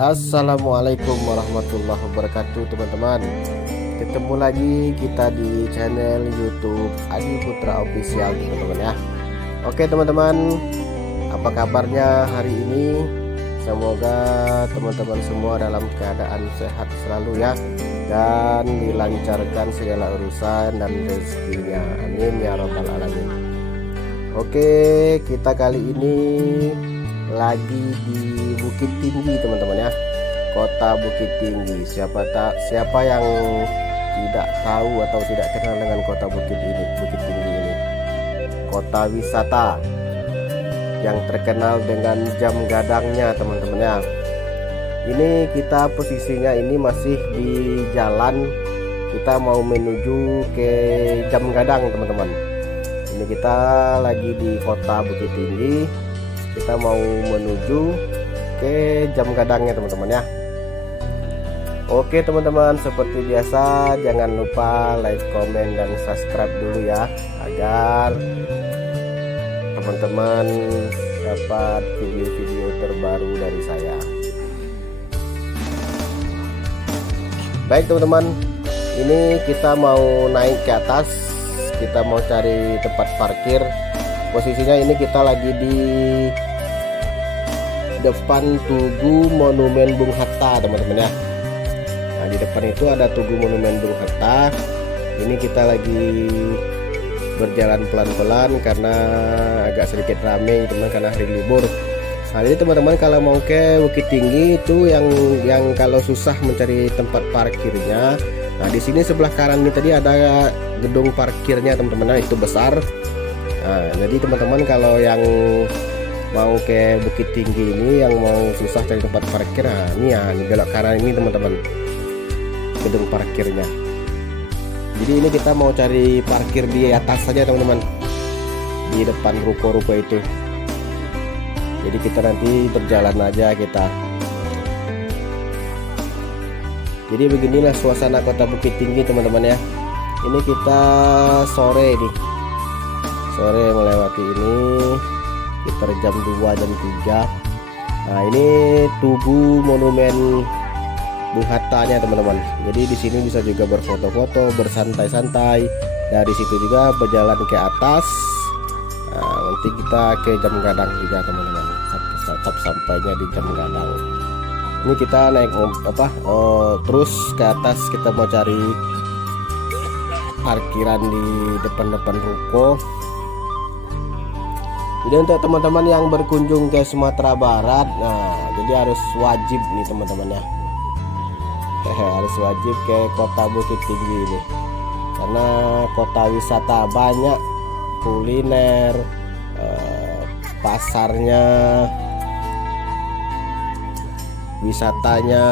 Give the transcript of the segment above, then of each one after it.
Assalamualaikum warahmatullahi wabarakatuh teman-teman. Ketemu lagi kita di channel YouTube Adi Putra Official teman-teman ya. Oke teman-teman, apa kabarnya hari ini? Semoga teman-teman semua dalam keadaan sehat selalu ya, dan dilancarkan segala urusan dan rezekinya, amin ya rabbal alamin. Oke, kita kali ini lagi di Bukit Tinggi teman-teman ya, kota Bukit Tinggi. Siapa yang tidak tahu atau tidak kenal dengan kota Bukit Tinggi ini, kota wisata yang terkenal dengan jam gadangnya teman-teman ya. Ini kita posisinya ini masih di jalan, kita mau menuju ke jam gadang teman-teman. Ini kita lagi di kota Bukit Tinggi, kita mau menuju ke jam gadangnya teman-teman ya. Oke teman-teman, seperti biasa jangan lupa like, komen, dan subscribe dulu ya, agar teman-teman dapat video-video terbaru dari saya. Baik teman-teman, ini kita mau naik ke atas, kita mau cari tempat parkir. Posisinya ini kita lagi di depan Tugu Monumen Bung Hatta teman-teman ya. Nah, di depan itu ada Tugu Monumen Bung Hatta. Ini kita lagi berjalan pelan-pelan karena agak sedikit ramai teman, karena hari libur. Nah, jadi teman-teman kalau mau ke Bukit Tinggi itu yang kalau susah mencari tempat parkirnya, nah di sini sebelah kanan ini tadi ada gedung parkirnya teman-teman, nah, itu besar. Nah, jadi teman-teman kalau yang mau ke Bukit Tinggi ini, yang mau susah cari tempat parkir, nah ini ya, di belok kanan ini teman-teman gedung parkirnya. Jadi ini kita mau cari parkir di atas saja teman-teman, di depan ruko-ruko itu. Jadi kita nanti berjalan aja kita. Jadi beginilah suasana kota Bukit Tinggi teman-teman ya. Ini kita sore nih, sore melewati ini sekitar jam 2 jam 3. Nah ini Tugu Monumen Bung Hatta-nya teman-teman. Jadi di sini bisa juga berfoto-foto, bersantai-santai. Dari situ juga berjalan ke atas. Nah, nanti kita ke jam gadang juga teman-teman. Tetap sampainya di jam gadang. Ini kita naik terus ke atas, kita mau cari parkiran di depan-depan ruko. Jadi untuk teman-teman yang berkunjung ke Sumatera Barat, nah jadi harus wajib nih teman-teman ya, harus wajib ke kota Bukit Tinggi ini, karena kota wisata, banyak kuliner, pasarnya, wisatanya,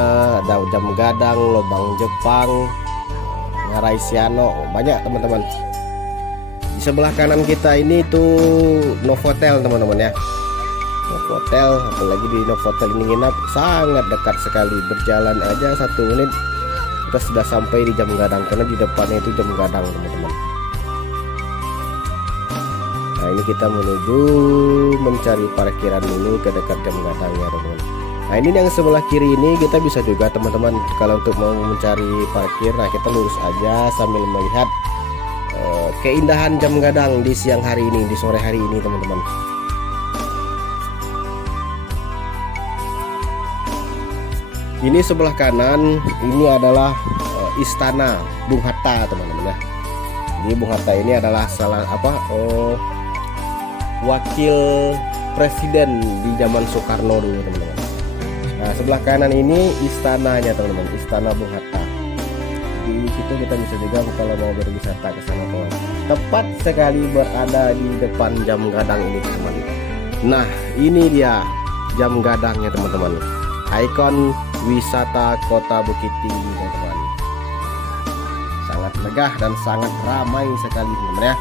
ada jam gadang, lubang Jepang, Ngarai Siano, banyak teman-teman. Di sebelah kanan kita ini tuh Novotel teman-teman ya, Novotel. Apalagi di Novotel ini nginap sangat dekat sekali, berjalan aja 1 menit kita sudah sampai di jam gadang, karena di depannya itu jam gadang teman-teman. Nah ini kita menuju mencari parkiran dulu ke dekat jam gadangnya teman-teman. Nah ini yang sebelah kiri ini kita bisa juga teman-teman, kalau untuk mau mencari parkir, nah kita lurus aja sambil melihat keindahan jam gadang di siang hari ini, di sore hari ini teman-teman. Ini sebelah kanan ini adalah Istana Bung Hatta teman-teman ya. Jadi Bung Hatta ini adalah wakil presiden di zaman Soekarno dulu teman-teman. Nah sebelah kanan ini istananya teman-teman, Istana Bung Hatta. Di situ kita bisa juga kalau mau berwisata ke sana teman. Tepat sekali berada di depan jam gadang ini teman-teman. Nah ini dia jam gadangnya teman-teman, ikon wisata kota Bukit Tinggi teman-teman. Sangat megah dan sangat ramai sekali teman-teman ya.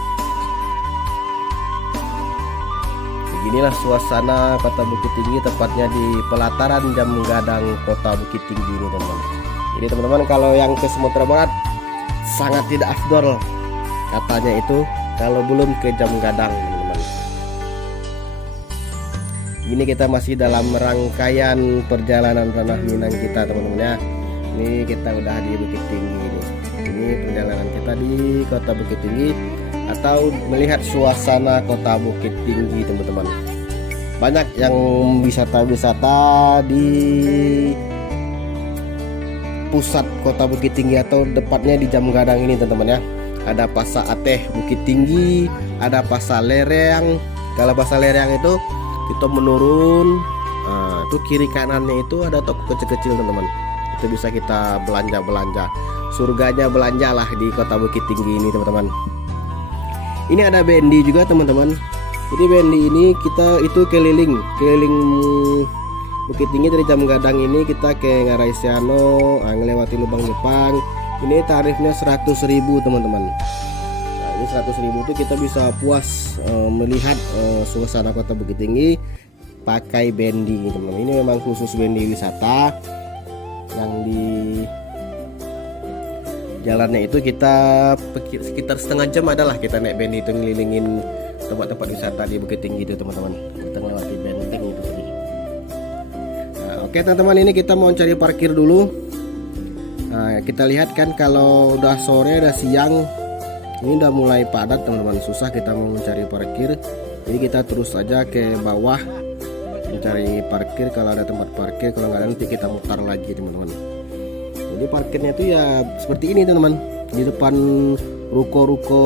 Beginilah suasana kota Bukit Tinggi, tepatnya di pelataran jam gadang kota Bukit Tinggi ini teman-teman. Jadi teman-teman kalau yang ke Sumatera Barat sangat tidak afdol katanya itu kalau belum ke jam gadang teman-teman. Ini kita masih dalam rangkaian perjalanan Tanah Minang kita teman-teman ya. Ini kita udah di Bukit Tinggi ini. Ini perjalanan kita di Kota Bukit Tinggi atau melihat suasana Kota Bukit Tinggi teman-teman. Banyak yang wisata-wisata di pusat Kota Bukit Tinggi atau tepatnya di Jam Gadang ini teman-teman ya. Ada Pasar Ateh Bukit Tinggi, ada Pasar Lereng. Kalau Pasar Lereng itu kita menurun, nah, itu kiri kanannya itu ada toko kecil-kecil teman-teman. Itu bisa kita belanja-belanja. Surganya belanja lah di Kota Bukit Tinggi ini teman-teman. Ini ada bendi juga teman-teman. Jadi bendi ini kita itu keliling Bukit Tinggi dari Jam Gadang ini kita ke Ngarai Siano, ngelewati Lubang Jepang. Ini tarifnya 100.000 teman-teman. Nah, ini 100.000 itu kita bisa puas melihat suasana Kota Bukit Tinggi pakai bendi teman-teman. Ini memang khusus bendi wisata. Yang di jalannya itu kita sekitar setengah jam adalah kita naik bendi itu ngelilingin tempat-tempat wisata di Bukit Tinggi itu teman-teman. Kita melewati benteng itu tadi. Nah, oke teman-teman, ini kita mau cari parkir dulu. Nah, kita lihat kan kalau udah sore udah siang ini udah mulai padat teman-teman, susah kita mau mencari parkir. Jadi kita terus aja ke bawah mencari parkir kalau ada tempat parkir, kalau nggak ada nanti kita mutar lagi teman-teman. Jadi parkirnya itu ya seperti ini teman-teman, di depan ruko-ruko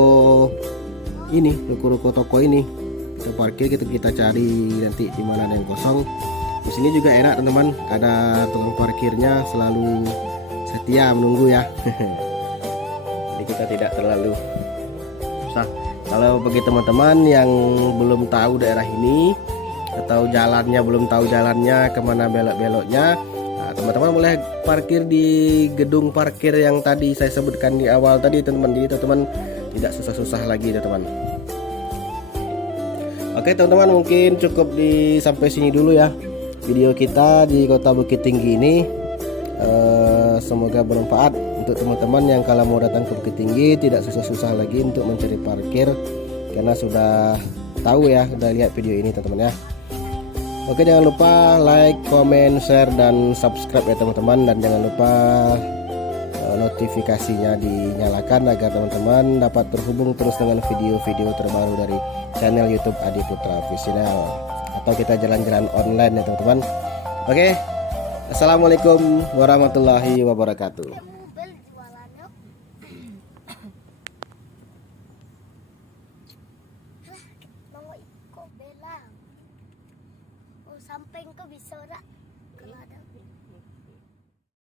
ini, ruko-ruko toko ini kita parkir, kita cari nanti di mana ada yang kosong. Di sini juga enak teman-teman, ada tukang parkirnya selalu setia menunggu ya. Jadi kita tidak terlalu susah. Kalau bagi teman-teman yang belum tahu daerah ini atau jalannya belum tahu jalannya kemana belok-beloknya, nah, teman-teman boleh parkir di gedung parkir yang tadi saya sebutkan di awal tadi teman-teman. Jadi teman-teman tidak susah-susah lagi teman-teman. Oke teman-teman, mungkin cukup sampai sini dulu ya video kita di Kota Bukit Tinggi ini. Semoga bermanfaat untuk teman-teman yang kalau mau datang ke Bukit Tinggi tidak susah-susah lagi untuk mencari parkir, karena sudah tahu ya, udah lihat video ini teman-teman ya. Oke, jangan lupa like, comment, share, dan subscribe ya teman-teman, dan jangan lupa notifikasinya dinyalakan agar teman-teman dapat terhubung terus dengan video-video terbaru dari channel YouTube Adi Putra Official, atau kita jalan-jalan online ya teman-teman. Oke, assalamualaikum warahmatullahi wabarakatuh.